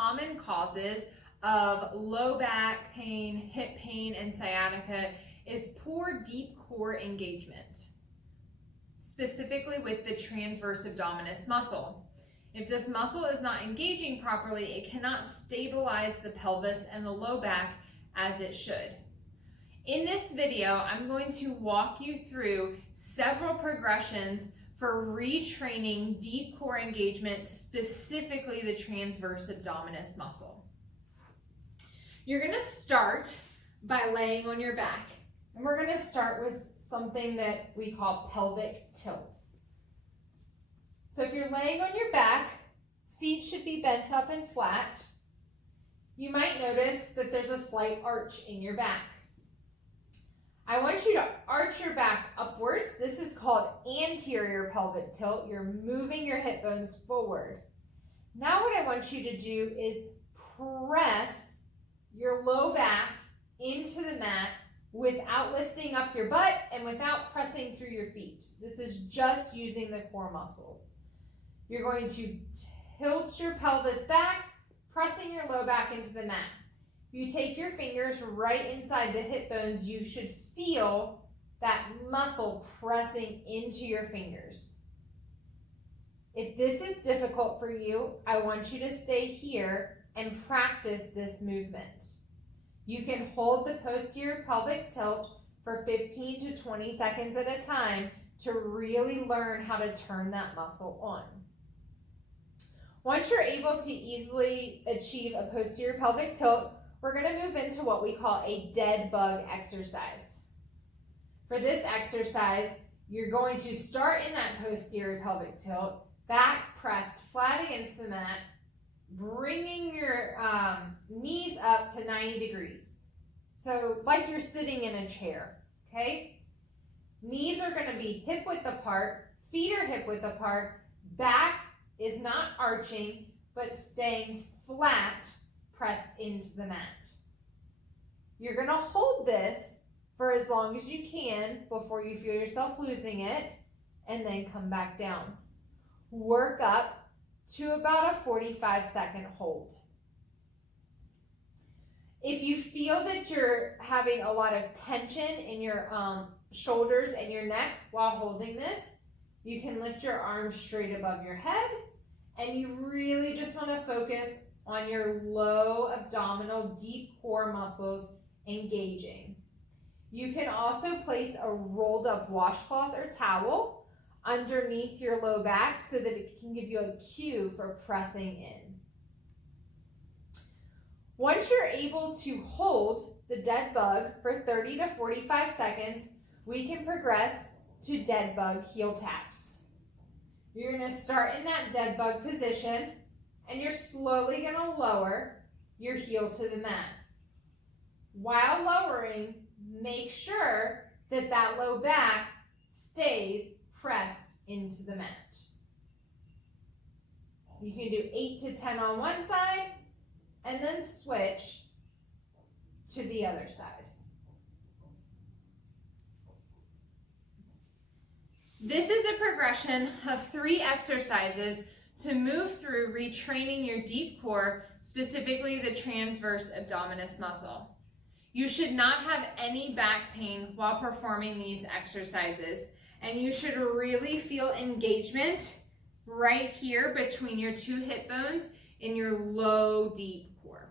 common causes of low back pain, hip pain, and sciatica is poor deep core engagement, specifically with the transverse abdominis muscle. If this muscle is not engaging properly, it cannot stabilize the pelvis and the low back as it should. In this video, I'm going to walk you through several progressions for retraining deep core engagement, specifically the transverse abdominis muscle. You're going to start by laying on your back, and we're going to start with something that we call pelvic tilts. So if you're laying on your back, feet should be bent up and flat. You might notice that there's a slight arch in your back. I want you to arch your back upwards. This is called anterior pelvic tilt. You're moving your hip bones forward. Now what I want you to do is press your low back into the mat without lifting up your butt and without pressing through your feet. This is just using the core muscles. You're going to tilt your pelvis back, pressing your low back into the mat. You take your fingers right inside the hip bones. You should feel that muscle pressing into your fingers. If this is difficult for you, I want you to stay here and practice this movement. You can hold the posterior pelvic tilt for 15 to 20 seconds at a time to really learn how to turn that muscle on. Once you're able to easily achieve a posterior pelvic tilt, we're going to move into what we call a dead bug exercise. For this exercise, you're going to start in that posterior pelvic tilt, back pressed flat against the mat, bringing your knees up to 90 degrees. So like you're sitting in a chair, okay? Knees are going to be hip width apart, feet are hip width apart, back is not arching, but staying flat, pressed into the mat. You're going to hold this for as long as you can before you feel yourself losing it, and then come back down. Work up to about a 45-second hold. If you feel that you're having a lot of tension in your shoulders and your neck while holding this, you can lift your arms straight above your head, and you really just want to focus on your low abdominal deep core muscles engaging. You can also place a rolled up washcloth or towel underneath your low back so that it can give you a cue for pressing in. Once you're able to hold the dead bug for 30 to 45 seconds, we can progress to dead bug heel taps. You're going to start in that dead bug position, and you're slowly going to lower your heel to the mat. While lowering, make sure that that low back stays pressed into the mat. You can do 8 to 10 on one side, and then switch to the other side. This is a progression of 3 exercises to move through retraining your deep core, specifically the transverse abdominis muscle. You should not have any back pain while performing these exercises, and you should really feel engagement right here between your 2 hip bones in your low deep core.